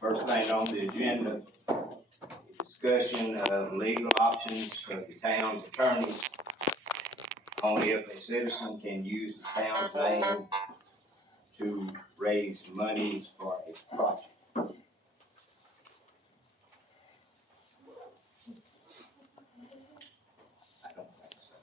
First thing on the agenda, discussion of legal options for the town's attorney. Only if a citizen can use the town's name to raise monies for a project. I don't think so.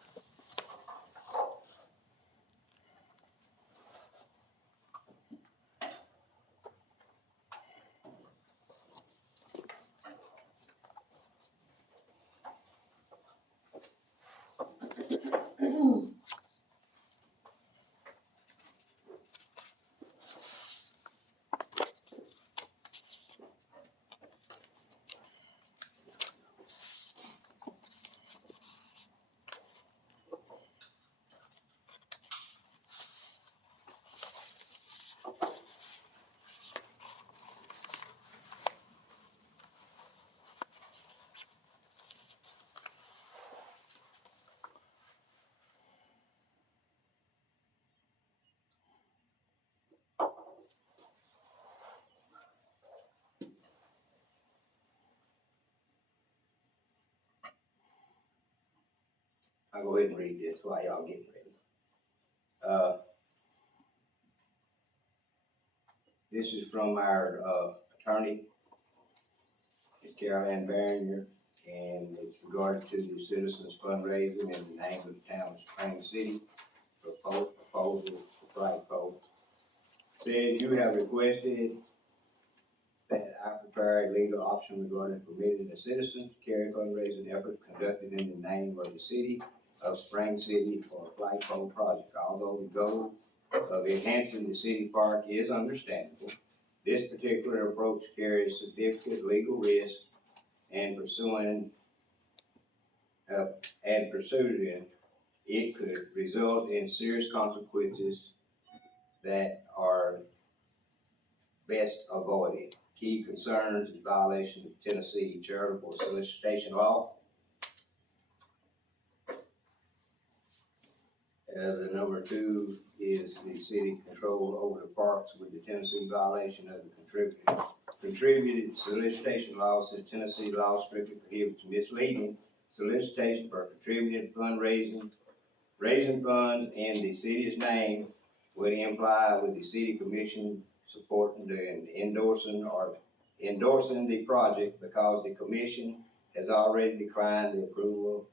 I'll go ahead and read this while y'all getting ready. This is from our attorney, Ms. Carol Ann Barringer, and it's regarding to the citizens fundraising in the name of the town of Spring City. Proposal for flagpole. Says you have requested that I prepare a legal option regarding permitting a citizen to carry fundraising effort conducted in the name of the city of Spring City for a flagpole project. Although the goal of enhancing the city park is understandable, this particular approach carries significant legal risk and pursuing it could result in serious consequences that are best avoided. Key concerns is violation of Tennessee charitable solicitation law. The number two is the city control over the parks with the Tennessee violation of the contributed solicitation law. Says Tennessee law strictly prohibits misleading solicitation for contributed fundraising. Raising funds in the city's name would imply with the city commission supporting and endorsing the project because the commission has already declined to approve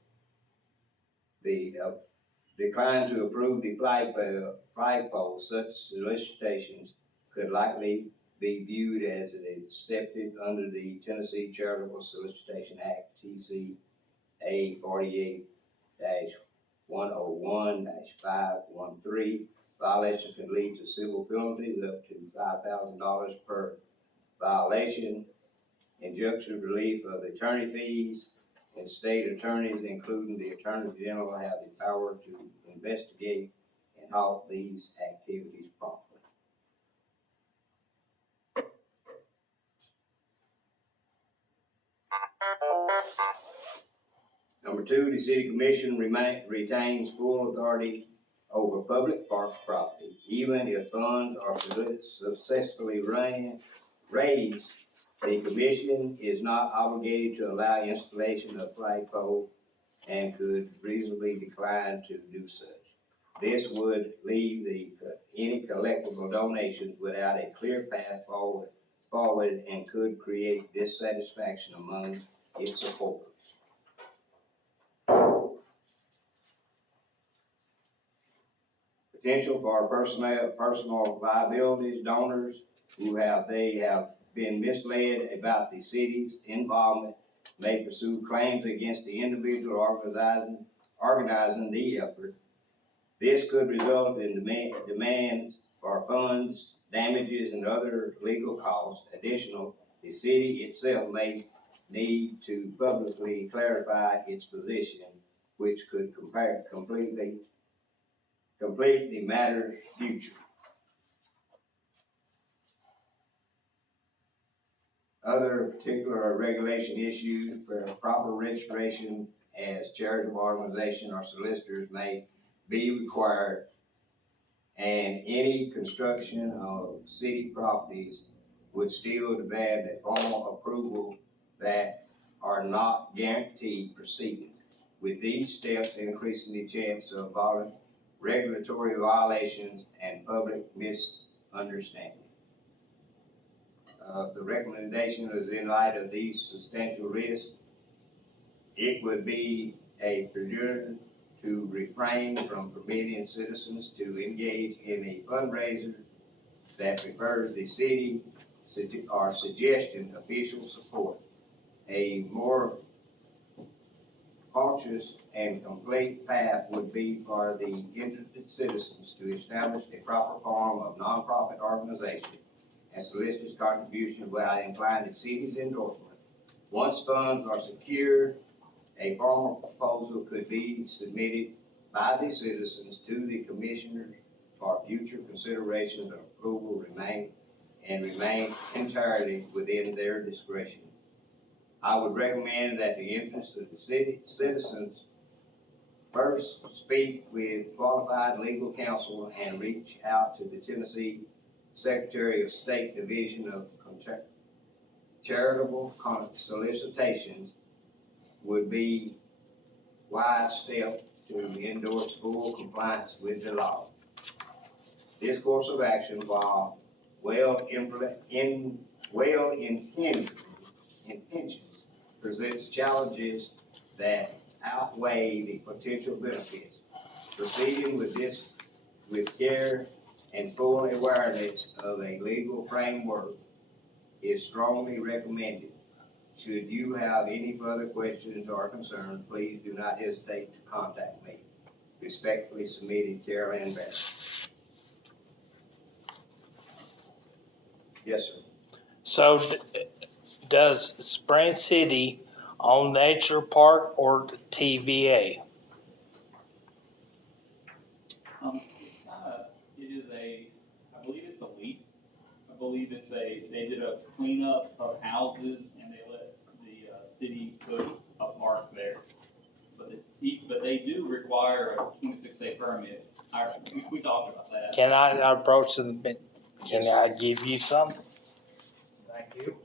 the flagpole. Such solicitations could likely be viewed as accepted under the Tennessee Charitable Solicitation Act, TCA 48-101-513. Violations can lead to civil penalties up to $5,000 per violation. Injunctive relief of attorney fees, and state attorneys, including the Attorney General, have the power to investigate and halt these activities promptly. Number two, the City Commission retains full authority over public park property, even if funds are successfully raised. The Commission is not obligated to allow installation of flagpole and could reasonably decline to do such. This would leave any collectible donations without a clear path forward and could create dissatisfaction among its supporters. Potential for personal liabilities. Donors who have been misled about the city's involvement may pursue claims against the individual organizing the effort. This could result in demands for funds, damages, and other legal costs. Additional, the city itself may need to publicly clarify its position, which could complete the matter future. Other particular regulation issues for proper registration as charitable organization or solicitors may be required, and any construction of city properties would still demand a formal approval that are not guaranteed proceedings, with these steps increasing the chance of regulatory violations and public misunderstanding. The recommendation is in light of these substantial risks. It would be a prudent to refrain from permitting citizens to engage in a fundraiser that prefers the city or suggestion official support. A more cautious and complete path would be for the interested citizens to establish a proper form of nonprofit organization and solicit its contribution without implying the city's endorsement. Once funds are secured, a formal proposal could be submitted by the citizens to the commissioners for future consideration and approval remain entirely within their discretion. I would recommend that the interests of the citizens first speak with qualified legal counsel and reach out to the Tennessee Secretary of State Division of Charitable Solicitations would be wise step to endorse full compliance with the law. This course of action, while well-intentioned, presents challenges that outweigh the potential benefits. Proceeding with this with care and full awareness of a legal framework is strongly recommended. Should you have any further questions or concerns, please do not hesitate to contact me. Respectfully submitted, Carol Ann Barron. Yes, sir. So does Spring City own Nature Park or the TVA? It's not it is I believe it's a lease. I believe they did a cleanup of houses and they let the city put a park there. But they do require a 26A permit. We talked about that. Can I approach the, can I give you some? Thank you.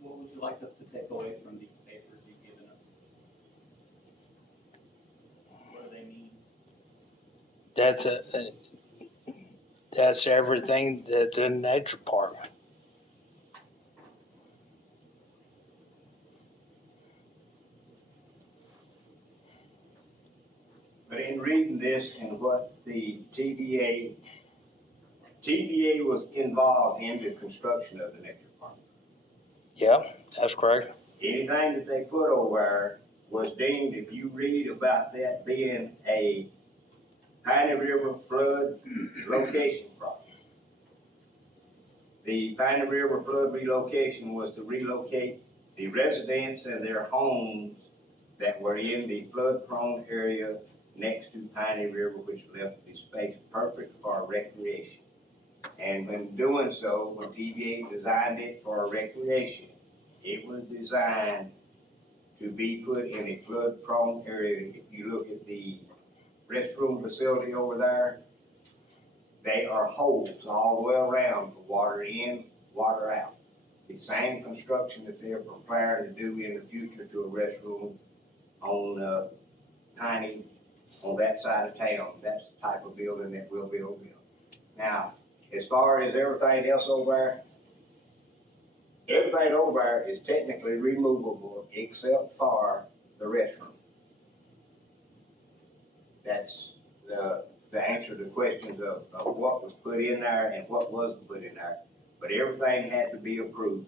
What would you like us to take away from these papers you've given us? What do they mean? That's everything that's in Nature Park. But in reading this and what the TVA was involved in the construction of the nature park. Yeah, that's correct. Anything that they put over there was deemed, if you read about that being a Piney River flood location project. The Piney River flood relocation was to relocate the residents and their homes that were in the flood-prone area next to Piney River, which left the space perfect for recreation. And when doing so, when TVA designed it for recreation, it was designed to be put in a flood-prone area. If you look at the restroom facility over there, they are holes all the way around for water in, water out. The same construction that they're preparing to do in the future to a restroom on Piney, on that side of town. That's the type of building that we'll build. Now, as far as everything else over there, everything over there is technically removable except for the restroom. That's the answer to questions of what was put in there and what wasn't put in there. But everything had to be approved.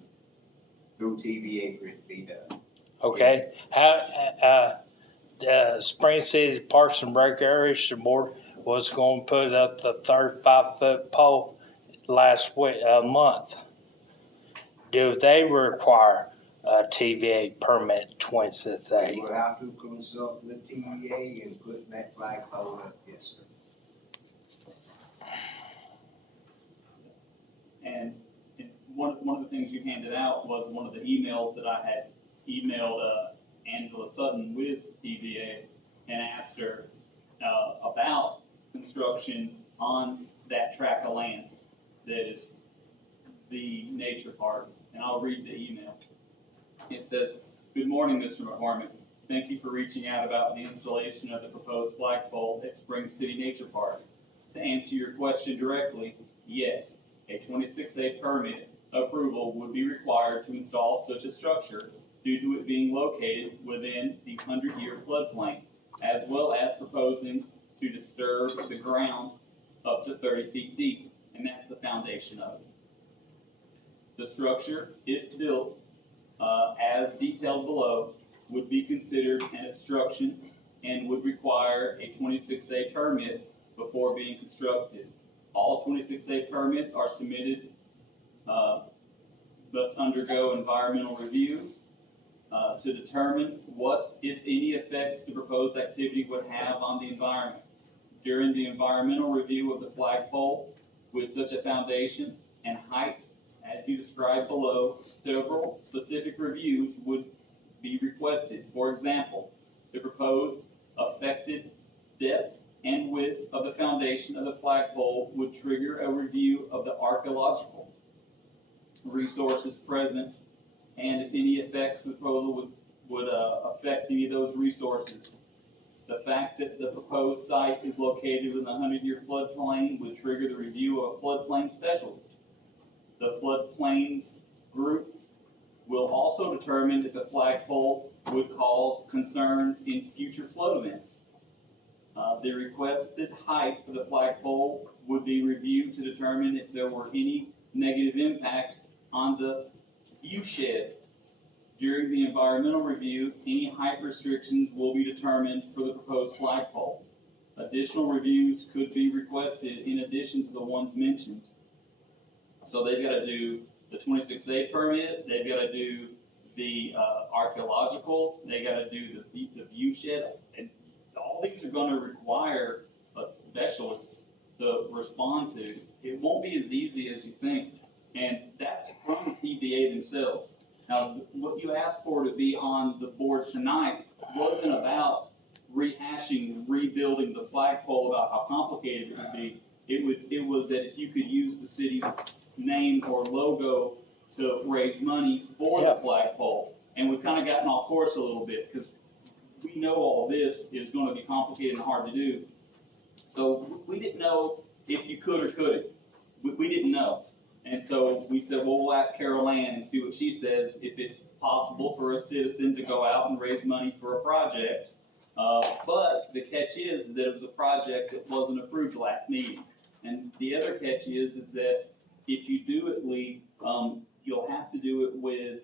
through TVA for it to be done. Okay, how, Spring City Parks and Recreation Board was gonna put up the 35-foot pole last month. Do they require a TVA permit 26A? We will have to consult with TVA and put that flagpole up, yes, sir. And one of the things you handed out was one of the emails that I had emailed Angela Sutton with TVA and asked her about construction on that tract of land that is the nature park. And I'll read the email. It says, "Good morning, Mr. McCormick. Thank you for reaching out about the installation of the proposed flagpole at Spring City Nature Park. To answer your question directly, yes, a 26A permit approval would be required to install such a structure due to it being located within the 100-year floodplain, as well as proposing to disturb the ground up to 30 feet deep, and that's the foundation of it. The structure, if built as detailed below, would be considered an obstruction and would require a 26A permit before being constructed. All 26A permits are submitted, thus undergo environmental reviews to determine what, if any, effects the proposed activity would have on the environment. During the environmental review of the flagpole with such a foundation and height as you described below, several specific reviews would be requested. For example, the proposed affected depth and width of the foundation of the flagpole would trigger a review of the archaeological resources present, and if any effects the proposal would affect any of those resources. The fact that the proposed site is located in the 100-year floodplain would trigger the review of a floodplain specialist. The floodplains group will also determine if the flagpole would cause concerns in future flood events. The requested height for the flagpole would be reviewed to determine if there were any negative impacts on the view shed. During the environmental review, any height restrictions will be determined for the proposed flagpole. Additional reviews could be requested in addition to the ones mentioned. So they've got to do the 26A permit, they've got to do the archaeological, they got to do the view shed, and all these are going to require a specialist to respond to. It won't be as easy as you think, and that's from TVA themselves. Now, what you asked for to be on the board tonight wasn't about rehashing, rebuilding the flagpole about how complicated it would be. It was that if you could use the city's name or logo to raise money for the flagpole. And we've kind of gotten off course a little bit because we know all this is going to be complicated and hard to do. So we didn't know if you could or couldn't. We didn't know. And so we said, well, we'll ask Carol Ann and see what she says, if it's possible for a citizen to go out and raise money for a project. But the catch is that it was a project that wasn't approved last meeting. And the other catch is that if you do it, Lee, you'll have to do it with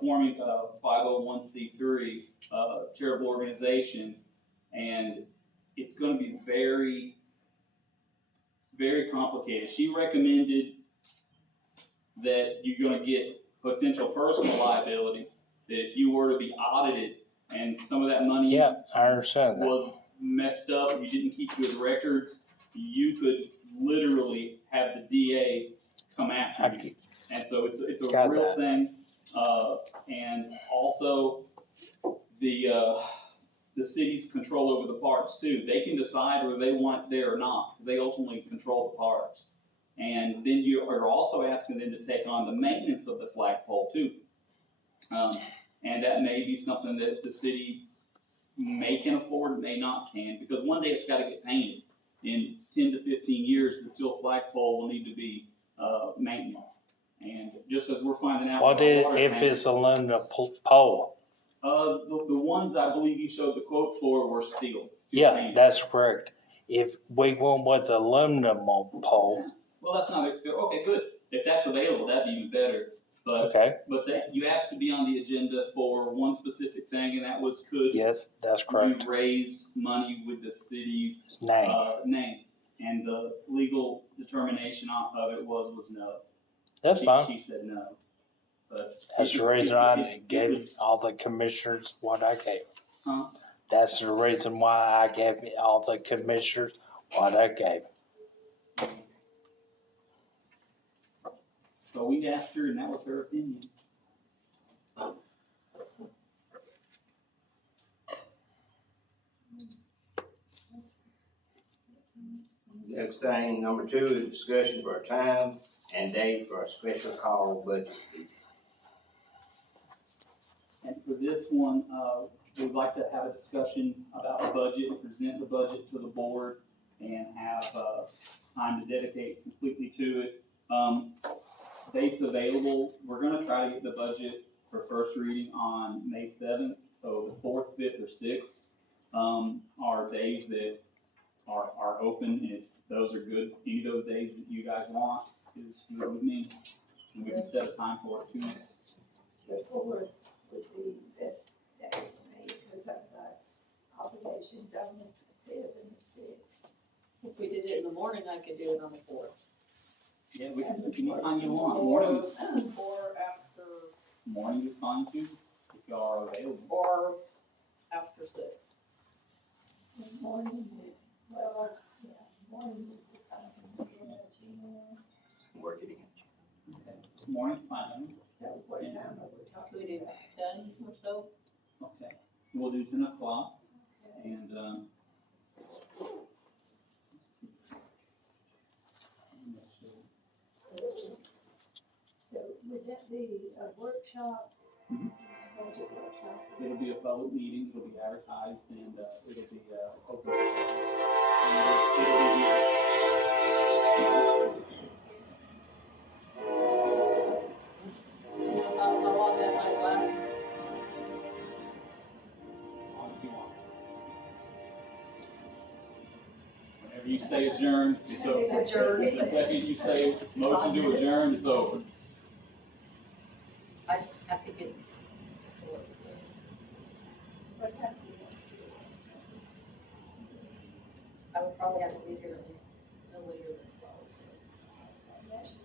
forming a 501c3 charitable organization, and it's going to be very, very complicated. She recommended that you're going to get potential personal liability, that if you were to be audited and some of that money I understand that. was messed up, you didn't keep good records, you could literally have the DA come after you. And so it's a real thing. And also the city's control over the parks too. They can decide whether they want it there or not. They ultimately control the parks. And then you are also asking them to take on the maintenance of the flagpole too. And that may be something that the city can afford, may not can, because one day it's got to get painted. In 10 to 15 years, the steel flagpole will need to be maintenance. And just as we're finding out. What if it's aluminum pole? The ones I believe you showed the quotes for were steel. Yeah, painted. that's correct. If we went with aluminum pole. Well, that's not, okay, good. If that's available, that'd be even better. But, Okay, but that, you asked to be on the agenda for one specific thing, and that was could yes, that's correct. you raise money with the city's, Name. name? And the legal determination of it was no. That's fine. She said no, but. That's the reason I gave all the commissioners what I gave. Huh? That's the reason why I gave all the commissioners what I gave. So we asked her, and that was her opinion. Next thing, number 2 is discussion for a time and date for a special call budget meeting. And for this one, we'd like to have a discussion about the budget, present the budget to the board, and have, time to dedicate completely to it. Dates available, we're gonna try to get the budget for first reading on May 7th, so the 4th, 5th, or 6th, are days that are open. If those are good, any of those days that you guys want is good with me, and we can set a time for it too. The fourth would be the best day for me, because I've got obligations on the fifth and the sixth. If we did it in the morning, I could do it on the fourth. Yeah, we can pick any time you want. Mornings, Or after, morning is fine too, if y'all are available. or after six. Morning, well, yeah, morning would be fine, Work it in. Morning's fine. so what time are we Could talking we do about? 10 or so? Okay, we'll do 10 o'clock, and, So would that be a workshop? Mhm. Budget workshop? it'll be a public meeting, it'll be advertised, and, it'll be, open. And it'll be How long that might last? as long as you want. Whenever you say adjourn, it's over. Adjourn. The second you say motion to adjourn, it's over. I just have to get. What time do you want to do I would probably have to be here at least no later than 12. it? That should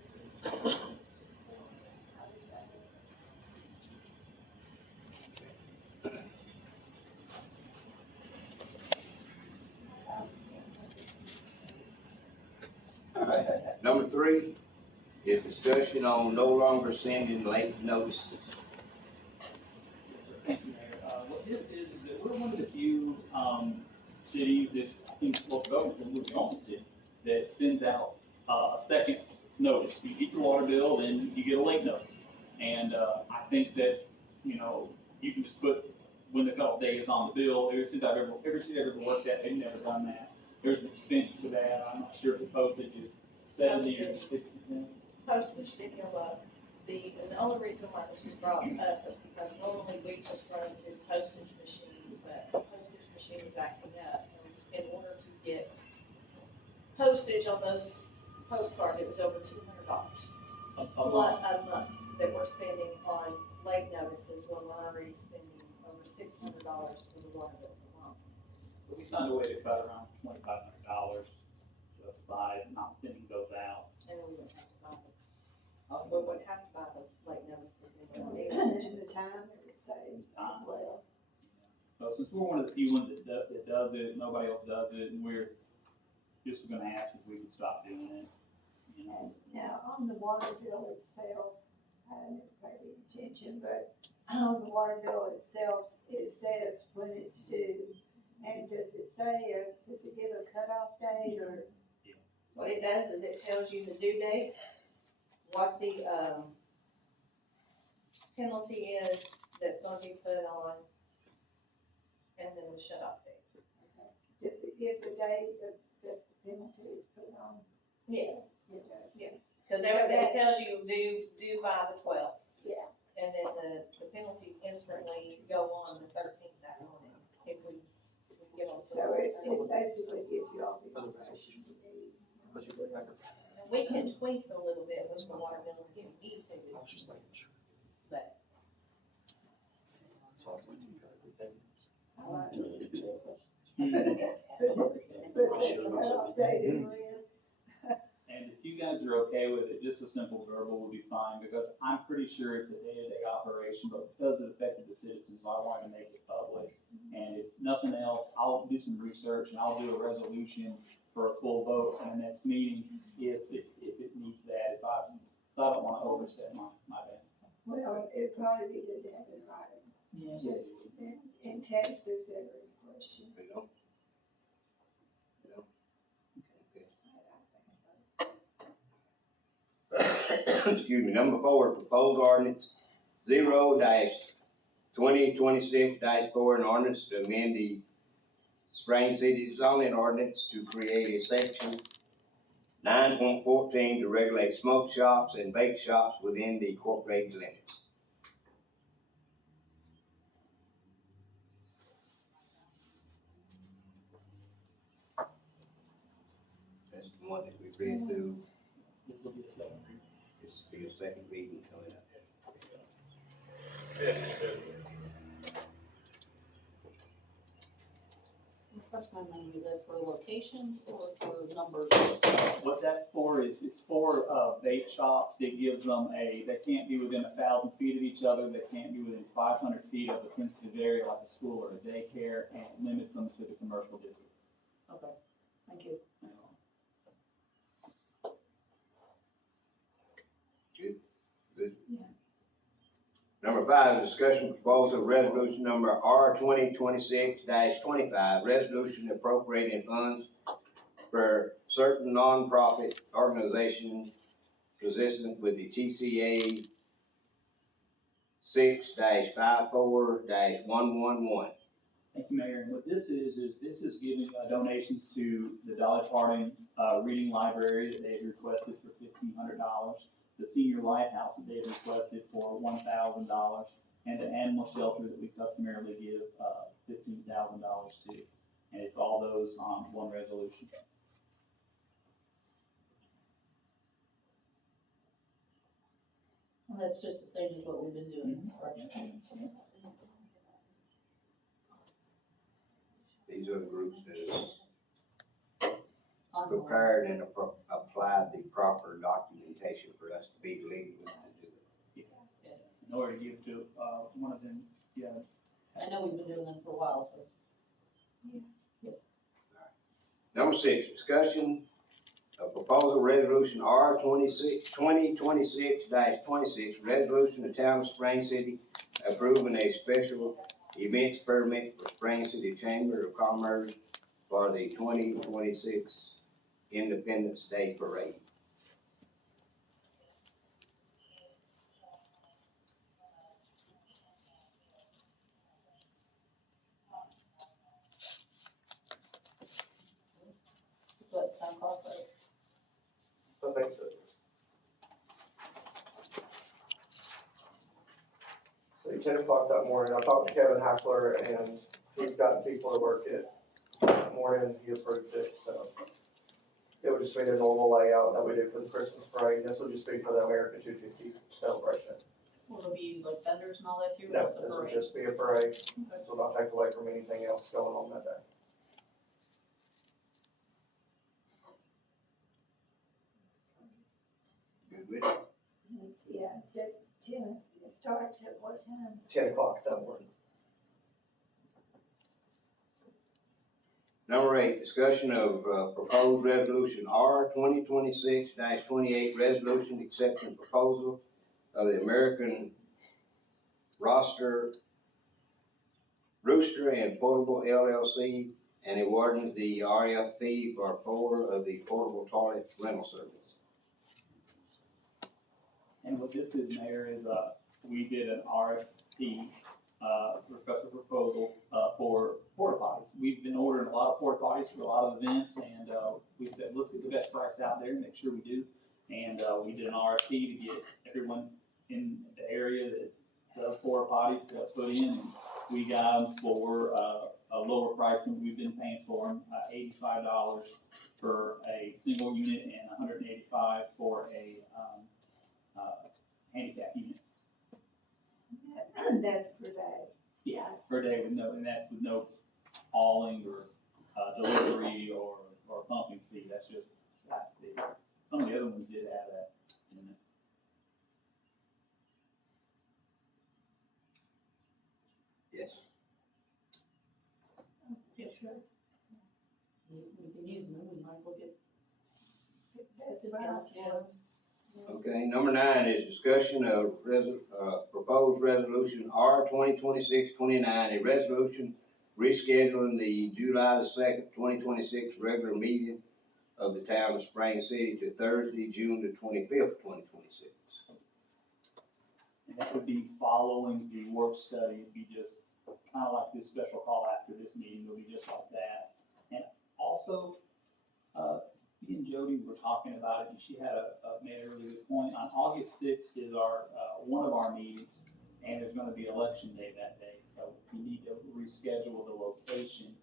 be- How does that work? Number 3 is discussion on no longer sending late notices. Yes, sir. Thank you, Mayor. What this is that we're one of the few, cities, if, I think, local governments, we're the only city, that sends out, a second notice. You get your water bill, then you get a late notice. And, I think that, you know, you can just put when the cutoff day is on the bill. Every city I've ever worked at, they've never done that. There's an expense to that. I'm not sure if the postage is 70 or 60 cents. Postage did go up. And the only reason why this was brought up is because normally we just run through the postage machine, but the postage machine is acting up. And in order to get postage on those postcards, it was over $200 A a month. month that we're spending on late notices when we're already spending over $600 for the water bills a month. So we found a way to cut around $2,500 just by not sending those out. And we wouldn't have to buy them. We wouldn't have to buy the late notices and we don't need them. And the time it would save as well. So since we're one of the few ones that does it, nobody else does it, and we're just gonna ask if we could stop doing it, you know. Now, on the water bill itself, I didn't pay any attention, but on the water bill itself, it says when it's due. And does it say, or does it give a cutoff date, or? What it does is it tells you the due date, what the, penalty is that's gonna be put on, and then the shut off date. Does it give the date that the penalty is put on? Yes. It does. Yes, cause it tells you due by the 12th. Yeah. And then the penalties instantly go on the 13th that morning, if we get on. So it basically gives you all the information you need. And we can tweak a little bit with the water bills if we need to, I was just making sure. but So I was looking for everything. I like it. Mhm. But it's updated with. And if you guys are okay with it, just a simple verbal would be fine, because I'm pretty sure it's a day-to-day operation, but because it affected the citizens, I wanted to make it public. And if nothing else, I'll do some research and I'll do a resolution for a full vote in the next meeting if it needs that, if I don't wanna overstep my band. Well, it'd probably be good to have it in writing, just in case there's ever a question. You know? Excuse me, number 4, proposed ordinance 0-2026-4, an ordinance to amend the Spring City zoning ordinance to create a section 9.14 to regulate smoke shops and bake shops within the corporate limits. That's the one that we read through. This will be a second reading. This will be a second reading coming up. First time, is that for locations or for numbers? What that's for is, it's for, vape shops. It gives them they can't be within 1,000 feet of each other, they can't be within 500 feet of a sensitive area like a school or a daycare, and it limits them to the commercial district. Okay, thank you. Good. Yeah. Number 5, discussion proposal resolution number R 2026-25, resolution appropriating funds for certain nonprofit organizations consistent with the TCA 6-54-111. Thank you, Mayor. And what this is this is giving donations to the Dolly Parton Reading Library that they've requested for $1,500, the Senior Lighthouse that they've requested for $1,000, and the animal shelter that we customarily give $15,000 to. And it's all those on one resolution. Well, that's just the same as what we've been doing, correct? These are the groups that have Ongoing. prepared and applied the proper documentation for us to be legal to do it. In order to give to one of them, I know we've been doing them for a while, so. Number 6, discussion of proposal resolution R 2026-26, resolution of Town of Spring City approving a special events permit for Spring City Chamber of Commerce for the 2026 Independence Day Parade. What, town clock, right? I think so. So 10 o'clock that morning, I talked to Kevin Hackler and he's gotten people to work it that morning, he approved it, so. It would just be the normal layout that we do for the Christmas parade, this would just be for the America 250 celebration. Will there be like vendors and all that too? or No, just the this would parade? just be a parade, this will not take away from anything else going on that day. Good with it? Yeah, it's at 10, it starts at what time? 10 o'clock that morning. Number 8, discussion of proposed resolution R 2026-28, resolution accepting proposal of the American Rooster and Portable LLC and awarding the RFP for 4 of the portable toilet rental service. and what this is, Mayor, is we did an RFP, request for proposal for porta potties. We've been ordering a lot of porta potties for a lot of events, and we said, let's get the best price out there and make sure we do. And we did an RFP to get everyone in the area that does porta potties to put in. And we got them for a lower price than we've been paying for them, $85 for a single unit and $185 for a, handicap unit. That's per day. Yeah, per day with no, and that's with no hauling or, delivery or pumping fee, that's just flat fee. Some of the other ones did have that in it. Yes. Yeah, sure. We've been using them, we might as well get, That's just right. get us one. Okay, number 9 is discussion of proposed resolution R 2026-29, a resolution rescheduling the July the 2nd, 2026 regular meeting of the town of Spring City to Thursday, June the 25th, 2026. And that would be following the work study, it'd be just kind of like this special call after this meeting, it'll be just like that. And also, me and Jody were talking about it, and she had made a really good point. On August 6th is our, one of our meetings, and there's gonna be election day that day. So we need to reschedule the location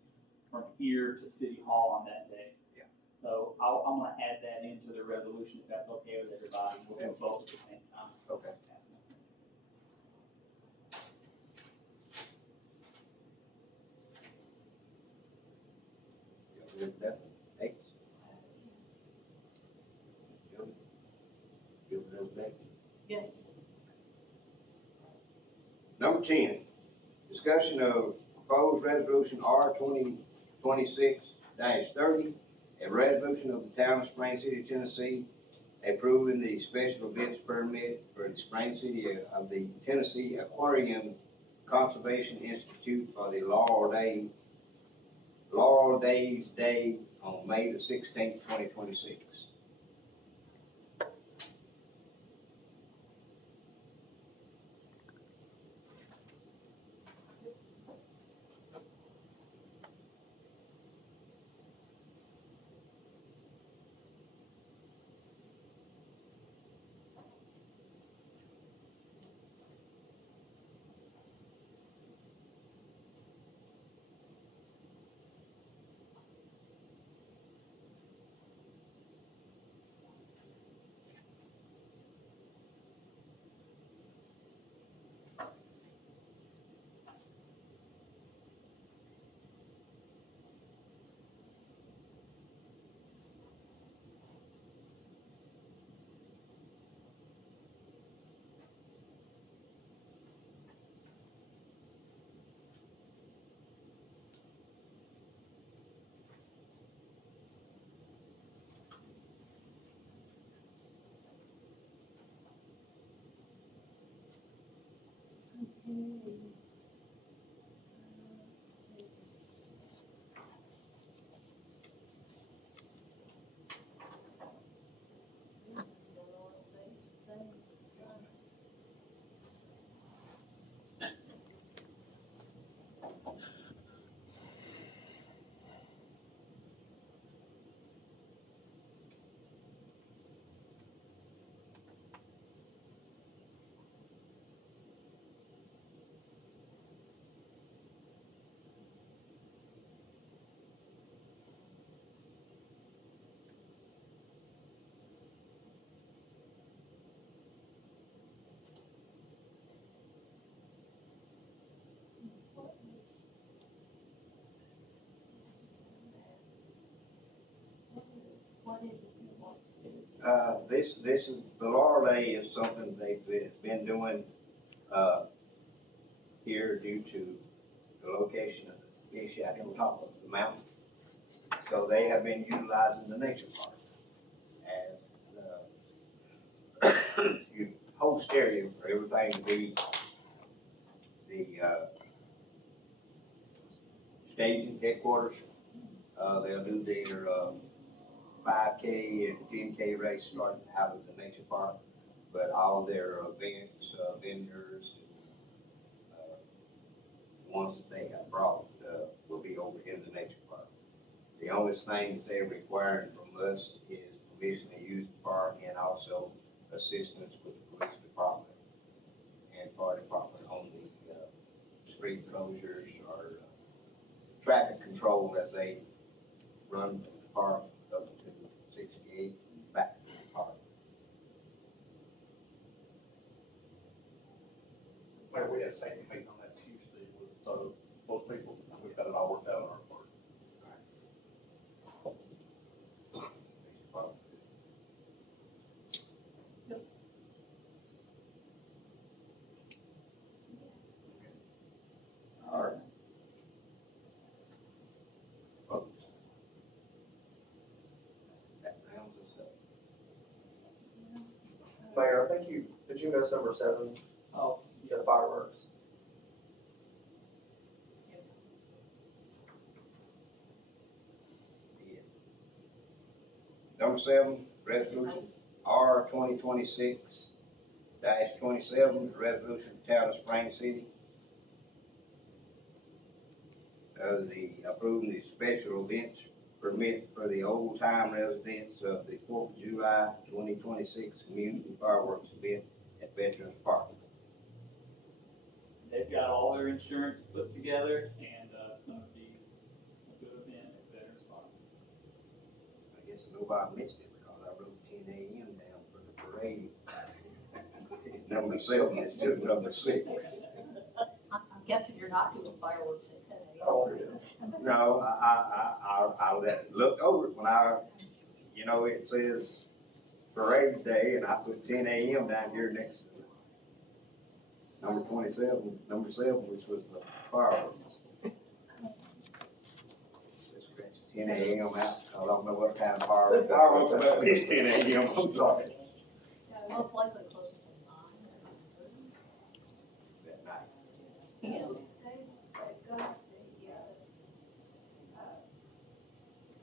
from here to City Hall on that day. Yeah. So I'm gonna add that into the resolution, if that's okay with everybody, we'll do both at the same time. Okay. Y'all good with that? Thanks. Jody? Good with that? Yeah. Number 10, discussion of proposed resolution R 2026-30, a resolution of the town of Spring City, Tennessee, approving the special events permit for the Spring City of the Tennessee Aquarium Conservation Institute for the Laurel Days Day on May the 16th, 2026. What is it you want to do? This is, the Laurel Day is something they've been doing, here due to the location of the fish out on top of the mountain. So they have been utilizing the nature park as, the host area for everything to be the, staging headquarters. They'll do their, 5K and 10K race starting out of the nature park, but all their events, vendors, ones that they have brought, will be over in the nature park. The only thing that they're requiring from us is permission to use the park and also assistance with the police department and fire department on the, street closures or traffic control as they run from the park up to 68 and back to the park. Mayor, we had a safety meeting on that Tuesday with, most people, we've got it all worked out on our part. All right. Folks. That rounds us up. Mayor, I think did you miss number 7, Oh, the fireworks? Yeah. Number 7, resolution R 2026-27, resolution of Town of Spring City. Approving the special events permit for the old time residents of the 4th of July 2026 community fireworks event at Veterans Park. they've got all their insurance put together, and, it's gonna be a good event at Veterans Park. I guess nobody missed it because I wrote 10 a.m. down for the parade. Number 7 is to number 6. I'm guessing you're not doing fireworks at 10 a.m. Oh, yeah. No, I looked over it when it says parade day, and I put 10 a.m. down here next to it. Number 7, which was the fireworks. Let's scratch 10 a.m. out, I don't know what kind of fireworks, but it's 10 a.m., I'm sorry. Most likely closer to 9 That night. p.m. They've got the,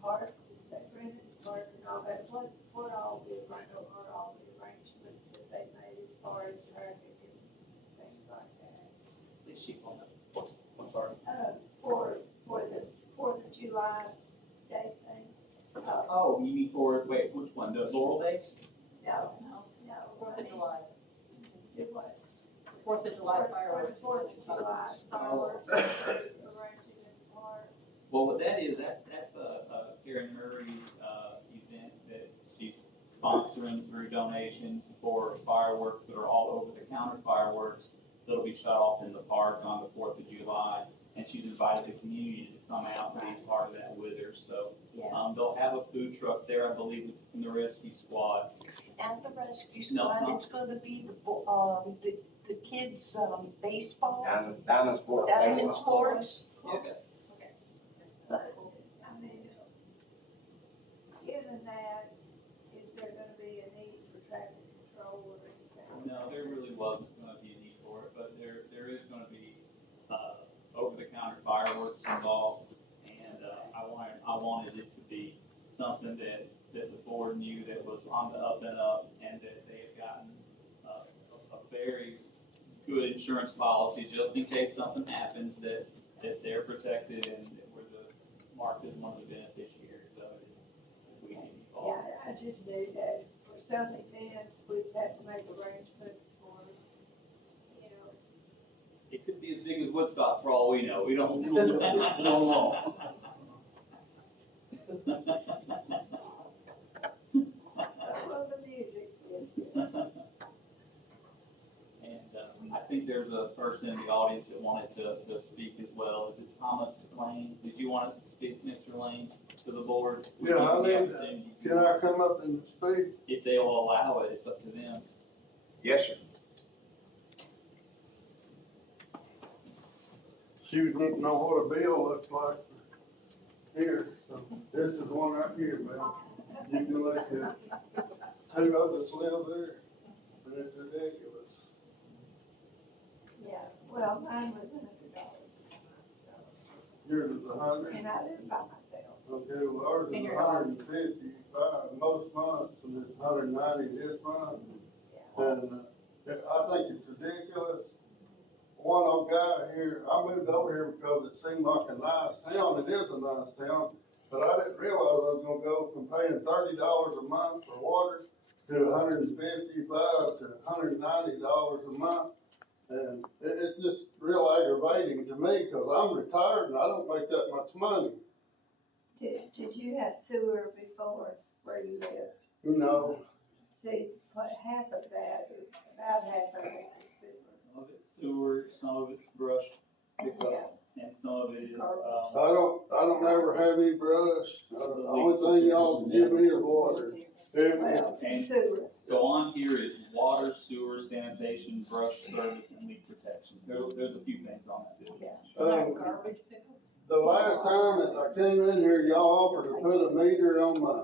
park, they rented the park and all that, what all the, are all the arrangements that they made as far as traffic and things like that? Please, Chief, on that. I'm sorry. For the 4th of July day thing? Oh, you mean wait, which one, the Laurel Days? No, No, no. 4th of July. Do what? 4th of July fireworks. For the 4th of July fireworks, arranging in the park. Well, what that is, that's Karen Murray's, event that she's sponsoring through donations for fireworks that are all over the counter fireworks that'll be shut off in the park on the 4th of July. And she's invited the community to come out and be part of that with her, so, Yeah. they'll have a food truck there, I believe, from the rescue squad. And the rescue No, it's squad, not. it's gonna be the kids' baseball, Diamond Sport. diamond sports. Okay. But, I mean, given that, is there gonna be a need for traffic control or anything? No, there really wasn't gonna be a need for it, but there is gonna be, over-the-counter fireworks involved. And, I wanted it to be something that the board knew that was on the up and up, and that they had gotten, a very good insurance policy, just in case something happens, that they're protected and that we're marked as one of the beneficiaries of it. If we need to call. Yeah, I just knew that for some events, we've had to make arrangements for, It could be as big as Woodstock for all we know. We don't know. well, the music is good. And I think there's a person in the audience that wanted to speak as well. Is it Thomas Lane? Did you want to speak, Mr. Lane, to the board? Yeah, I We'll give you the need- opportunity. Can I come up and speak? If they will allow it, it's up to them. Yes, sir. She would need to know what a bill looks like here, so this is one right here, man. You can look at, two of us live there, and it's ridiculous. Yeah, well, mine was $100 this month, so, Yours is 100, and I live by myself. okay, well, ours And is your dog. 155 most months, and it's 190 this month. Yeah. And, I think it's ridiculous. One old guy here, I moved over here because it seemed like a nice town, it is a nice town, but I didn't realize I was gonna go from paying $30 a month for water to $155 to $190 a month. And it's just real aggravating to me, cause I'm retired and I don't make that much money, Did you have sewer before where you live? you know? See, what half of that, about half of it is sewer. Some of it's sewer, some of it's brush pickup, and some of it is, I don't ever have any brush, the only thing y'all give me is water. Well, And- sewer. so on here is water, sewer, sanitation, brush service, and leak protection. There's a few things on that bill. Garbage pickup. The last time that I came in here, y'all offered to put a meter on my,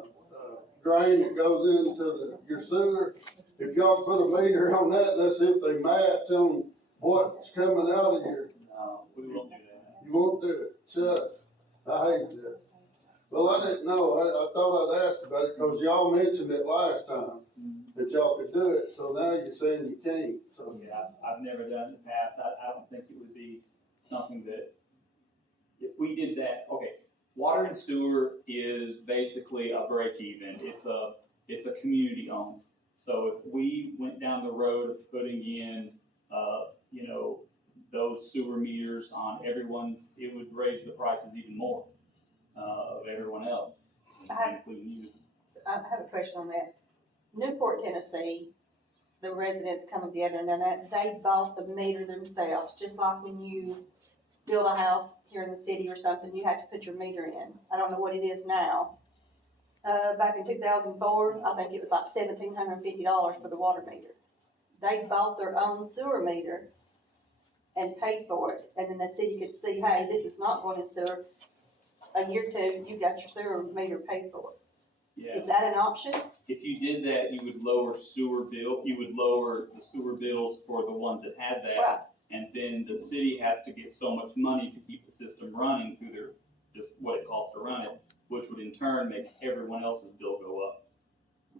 drain that goes into your sewer. If y'all put a meter on that, let's see if they match on what's coming out of your, No, we won't do that. you won't do it, shut up. I hate that. Well, I didn't know, I thought I'd ask about it, cause y'all mentioned it last time, that y'all could do it, so now you're saying you can't, so. Yeah, I've never done it in the past. I don't think it would be something that, if we did that, okay, water and sewer is basically a break even. It's a community owned. So if we went down the road of putting in, those sewer meters on everyone's, it would raise the prices even more, of everyone else, including you. So I have a question on that. Newport, Tennessee, the residents coming together and that, they bought the meter themselves, just like when you build a house here in the city or something, you have to put your meter in. I don't know what it is now. Back in 2004, I think it was like $1,750 for the water meter. They bought their own sewer meter and paid for it, and then the city could see, hey, this is not going in sewer. A year or two, you got your sewer meter paid for. Yeah. Is that an option? If you did that, you would lower you would lower the sewer bills for the ones that had that. Right. And then the city has to get so much money to keep the system running through their, just what it costs to run it, which would in turn make everyone else's bill go up.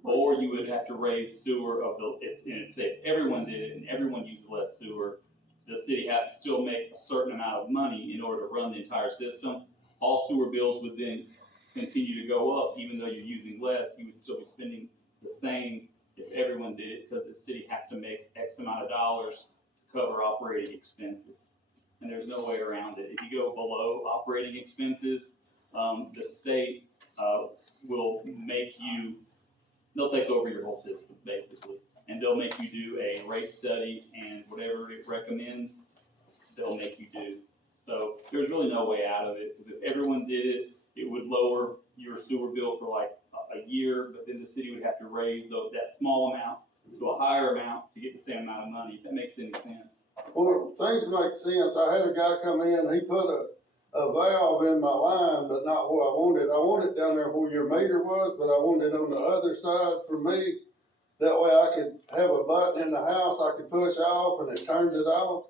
Or you would have to raise sewer if everyone did it and everyone used less sewer, the city has to still make a certain amount of money in order to run the entire system. All sewer bills would then continue to go up, even though you're using less, you would still be spending the same if everyone did it, because the city has to make X amount of dollars to cover operating expenses. And there's no way around it. If you go below operating expenses, the state, will make you, they'll take over your whole system, basically. And they'll make you do a rate study, and whatever it recommends, they'll make you do. So there's really no way out of it, because if everyone did it, it would lower your sewer bill for like a year, but then the city would have to raise that small amount to a higher amount to get the same amount of money, if that makes any sense. Well, things make sense. I had a guy come in, he put a valve in my line, but not where I wanted. I wanted down there where your meter was, but I wanted it on the other side for me. That way I could have a button in the house I could push off and it turns it off.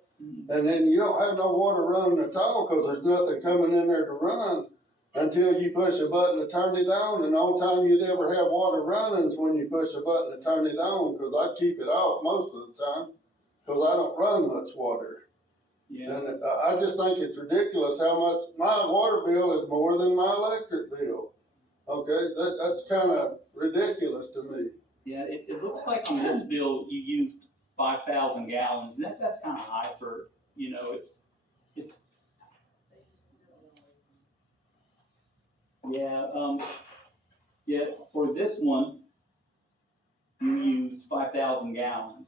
And then you don't have no water running at all, cause there's nothing coming in there to run until you push a button to turn it on. And the only time you'd ever have water running is when you push a button to turn it on, cause I keep it off most of the time, cause I don't run much water. Yeah. And I just think it's ridiculous how much, my water bill is more than my electric bill. Okay, that's kinda ridiculous to me. Yeah, it looks like on this bill, you used 5,000 gallons, and that's kind of high for, yeah, for this one, you used 5,000 gallons.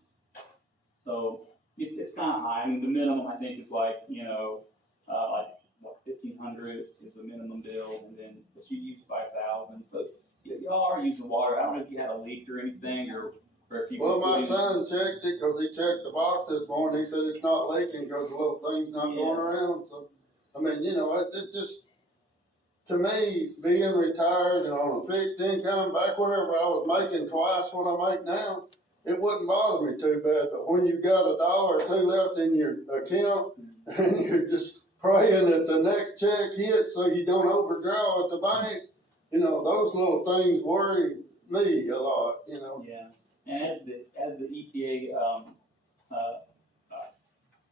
So it's kind of high. I mean, the minimum I think is like 1,500 is a minimum bill, and then, but you use 5,000. So y'all are using water. I don't know if you had a leak or anything, or if you. Well, my son checked it, cause he checked the box this morning, he said it's not leaking, cause the little thing's not going around, so, I mean, it just, to me, being retired and on a fixed income, back whenever I was making twice what I make now, it wouldn't bother me too bad, but when you've got $1 or $2 left in your account, and you're just praying that the next check hits so you don't overdraw at the bank, those little things worry me a lot, Yeah, and as the EPA,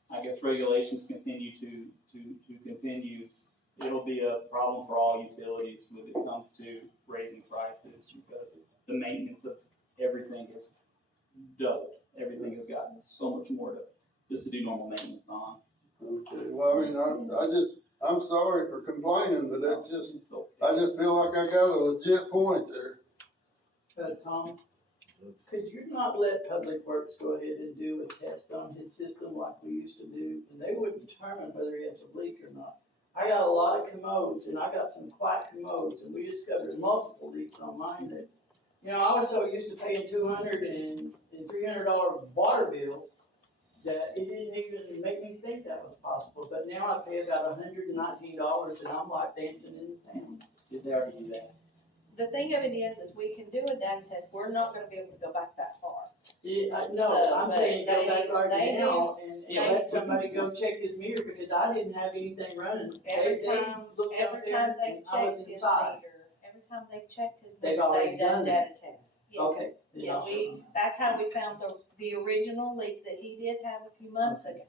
I guess regulations continue to continue, it'll be a problem for all utilities when it comes to raising prices, because the maintenance of everything has doubled. Everything has gotten so much more just to do normal maintenance on. Okay, well, I mean, I'm sorry for complaining, but that's just, It's okay. I just feel like I got a legit point there. Tom, could you not let Public Works go ahead and do a test on his system like we used to do? And they would determine whether he has a leak or not. I got a lot of commodes, and I got some quiet commodes, and we discovered multiple leaks on mine that, you know, I was so used to paying $200 and $300 water bills that it didn't even make me think that was possible. But now I pay about $119, and I'm like dancing in the town. Did they already do that? The thing of it is we can do a data test, we're not gonna be able to go back that far. Yeah, no, So, I'm but saying go they- back right they now and Yeah. let somebody go check his meter, because I didn't have anything running. Every They time, looked out every there time they've and I was checked his inside. meter, every time they've checked his They've meter, already they've done done data tests. Yes. Okay, then Yeah, I'll- that's how we found the original leak that he did have a few months ago.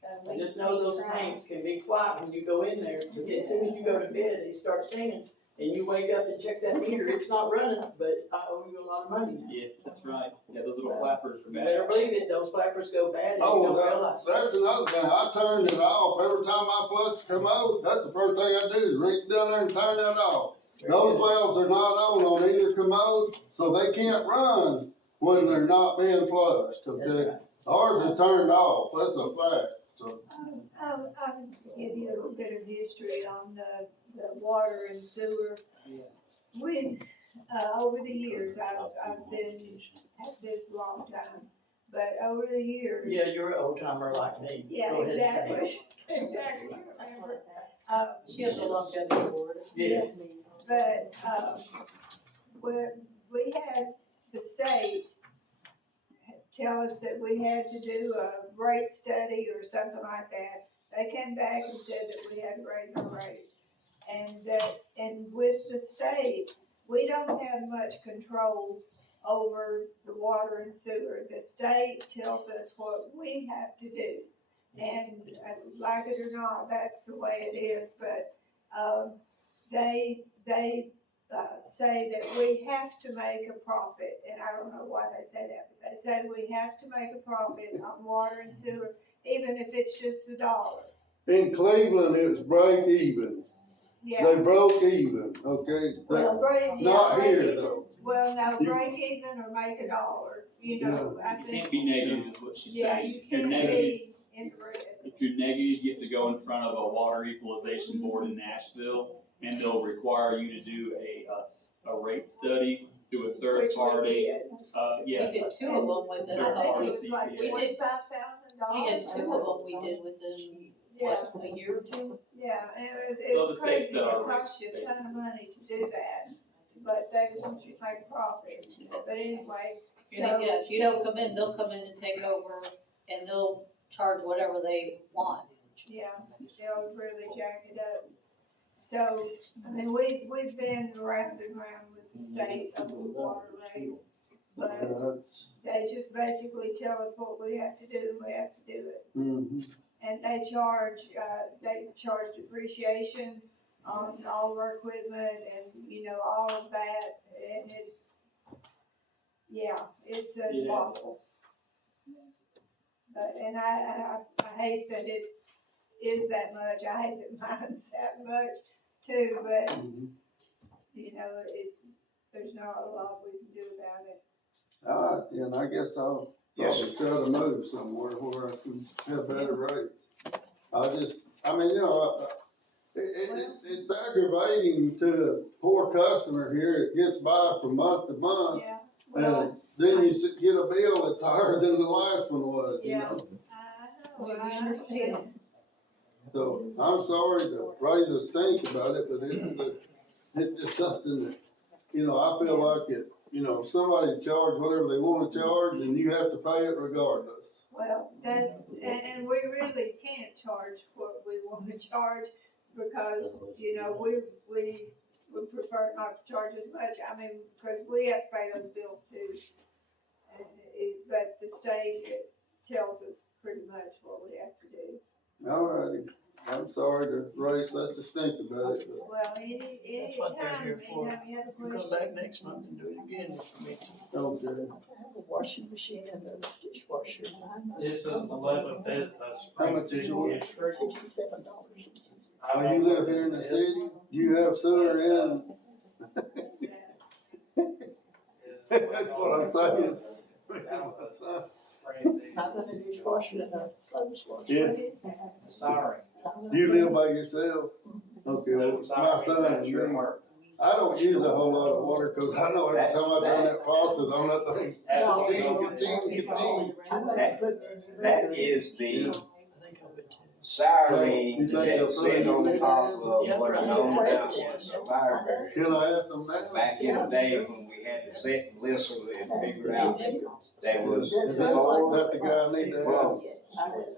So I we just know those tried. tanks can be quiet when you go in there, but as soon as you go to bed, they start singing, and you wake up and check that meter, it's not running, but I owe you a lot of money now. Yeah, that's right. Yeah, those little flappers are You bad. better believe it, those flappers go bad and you Oh, don't realize. that's another thing, I turned it off every time I flush the commode, that's the first thing I do, is reach down there and turn that off. Those valves are not on either commode, so they can't run when they're not being flushed, That's okay? right. Ours are turned off, that's a fact, so. I'll give you a little bit of history on the water and sewer. When, over the years, I've been at this a long time, but over the years. Yeah, you're an old timer like me. Yeah, Go ahead and say it. exactly, remember. She has a longevity board. Yes. But, when we had the state tell us that we had to do a rate study or something like that. They came back and said that we had to raise our rate. And with the state, we don't have much control over the water and sewer. The state tells us what we have to do. And like it or not, that's the way it is, but, they say that we have to make a profit, and I don't know why they say that, but they say we have to make a profit on water and sewer, even if it's just $1. In Cleveland, it's break even, Yeah, they broke even, okay? well, break, yeah, Not break here, even. though. Well, no, You- break even or make $1, you know, I You think. can't be negative is what she's Yeah, saying. you If you're can't negative, be in the red. if you're negative, you have to go in front of a water equalization board in Nashville, and they'll require you to do a rate study through a third Which we party. did. Yeah, We did two of them within, They're I think hard it to was see, like yeah. $25,000. we had two of them we did within, Yeah. what, a year or two? Yeah, and Well, it's the state crazy, set our it costs you rates, a ton of money to do that, but they want you to make a profit. But anyway, If you don't come in, they'll come in and take over, and they'll charge whatever they want. yeah, they'll really jack it up. So, I mean, we've been around and around with the state of the water rates, but they just basically tell us what we have to do, and we have to do it. Mhm. And they charge depreciation on all of our equipment and, you know, all of that, and it's a Yeah. waffle. But, and I hate that it is that much, I hate that mine's that much too, but, Mhm. you know, there's not a lot we can do about it. All right, then I guess I'll Yes, probably try to move somewhere where I can have better rates. I mean, you know, it's aggravating to a poor customer here, it gets by from month to month. Yeah, well, And then get a bill that's higher than the last one was, you Yeah. know? I know, We I understand. understand. So, I'm sorry to raise a stink about it, but it's just something that, you know, I feel like it, you know, somebody charge whatever they wanna charge, and you have to pay it regardless. Well, and we really can't charge what we want to charge because, you know, we would prefer not to charge as much. I mean, because we have to pay those bills too. But the state tells us pretty much what we have to do. All righty, I'm sorry to raise such a stink about it, but, Well, That's what they're here for. anytime you have a You question. come back next month and do it again, Mr. Mitchell. okay. I have a washing machine and a dishwasher. This is 11 How much is yours? $67. Oh, you live here in the city? You have sewer in? That's what I'm saying. I've got a dishwasher and a clothes washer. Yeah. What is that? Sorry. You live by yourself? Okay, well, my son and me, I don't use a whole lot of water, cause I know every time I turn that faucet on, that thing, ka-ting. That is the Yeah. siren You think that's they'll sit put on it top in of what's known as a fire barrier. Can I ask them that? Back in the day when we had to sit and listen and figure out, there was Is that the guy I need to have?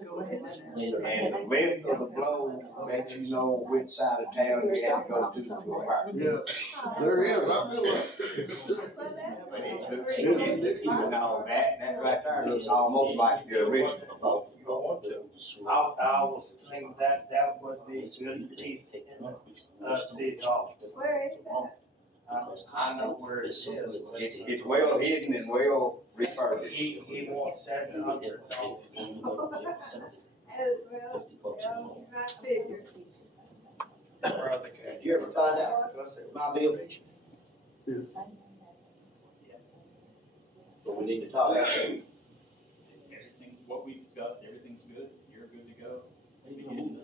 Go ahead and the length of the blow lets you know which side of town you have to go to a fire. Yeah, there is, I feel like. But it looks, no, that right there looks almost like the original. I was thinking that would be a good piece of City Hall. Where is that? I know where it is. It's well hidden and well refurbished. He wants 700 dollars. Oh, well, I figured. For other cases. Did you ever find out what's my building? But we need to talk about that. Everything, what we discussed, everything's good, you're good to go. We didn't,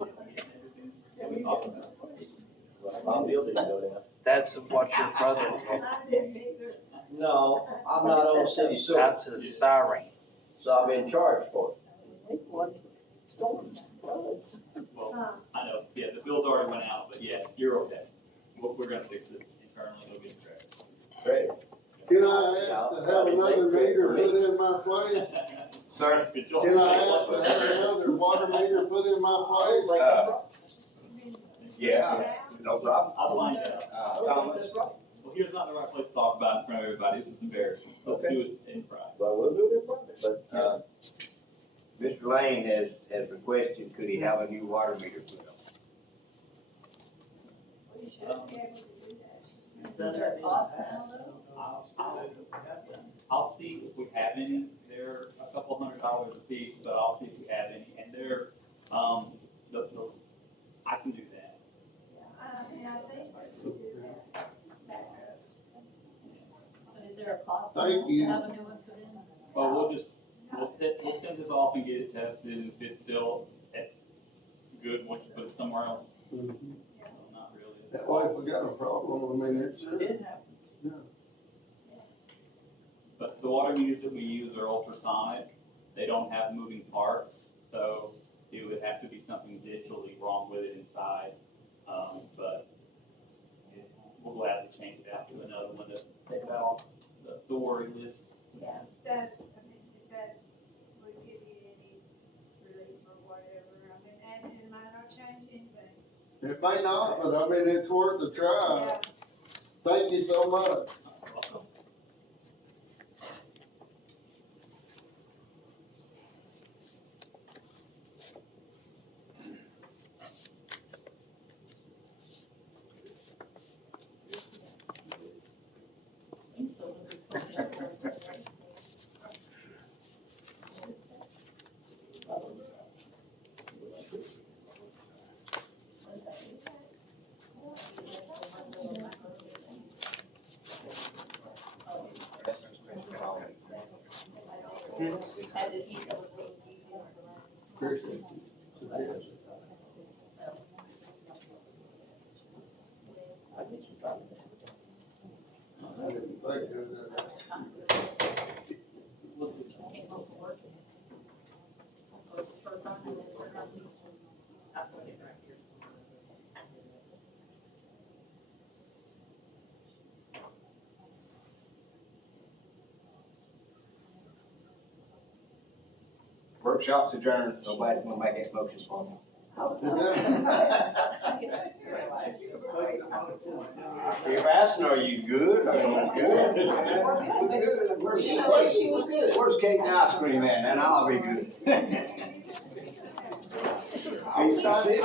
everything's, what we talked about. My building go down. That's what your brother had. I didn't either. No, I'm not on city sewer, That's a siren. so I'm in charge for Storms, floods. Well, I know, yeah, the bills already went out, but yeah, you're okay. We're gonna fix it internally, it'll get correct. it. Great. Can I ask to have another meter put in my place? Sir? Can I ask to have another water meter put in my place? Yeah, no problem. I'll find out. Thomas? Well, here's not the right place to talk about in front of everybody, this is embarrassing. Let's do it in private. Well, we'll do it in private, but, Mr. Lane has requested, could he have a new water meter put on? We should be able to do that. Is there a cost now though? I'll see if we have any, they're a couple $100 a piece, but I'll see if we have any, and they're, I can do that. Yeah, I mean, I think we could do that. But is there a cost? Thank you. To have a new one put in? Well, we'll send this off and get it tested, and if it's still good, we'll just put it somewhere else. Mhm. Not really. That way if we got a problem, I mean, it's, It happens. But the water meters that we use are ultrasonic, they don't have moving parts, so it would have to be something digitally wrong with it inside. But we'll gladly change it out to another one to take that off the worry list. Yeah, that, I mean, if that would give you any relief or whatever, I mean, and it might not change anything. it may not, but I mean, it's worth a try. Yeah. Thank you so much. Welcome. I think so, with this contract. Had to eat those little pieces. Appreciate you. I didn't think of that. Can't go for work. Or for a time, and then turn around and leave. I put it right here. Workshop's adjourned, nobody's gonna make that motion for me. Keep asking, are you good? Are you good? Where's the cake and ice cream at, and I'll be good. 56.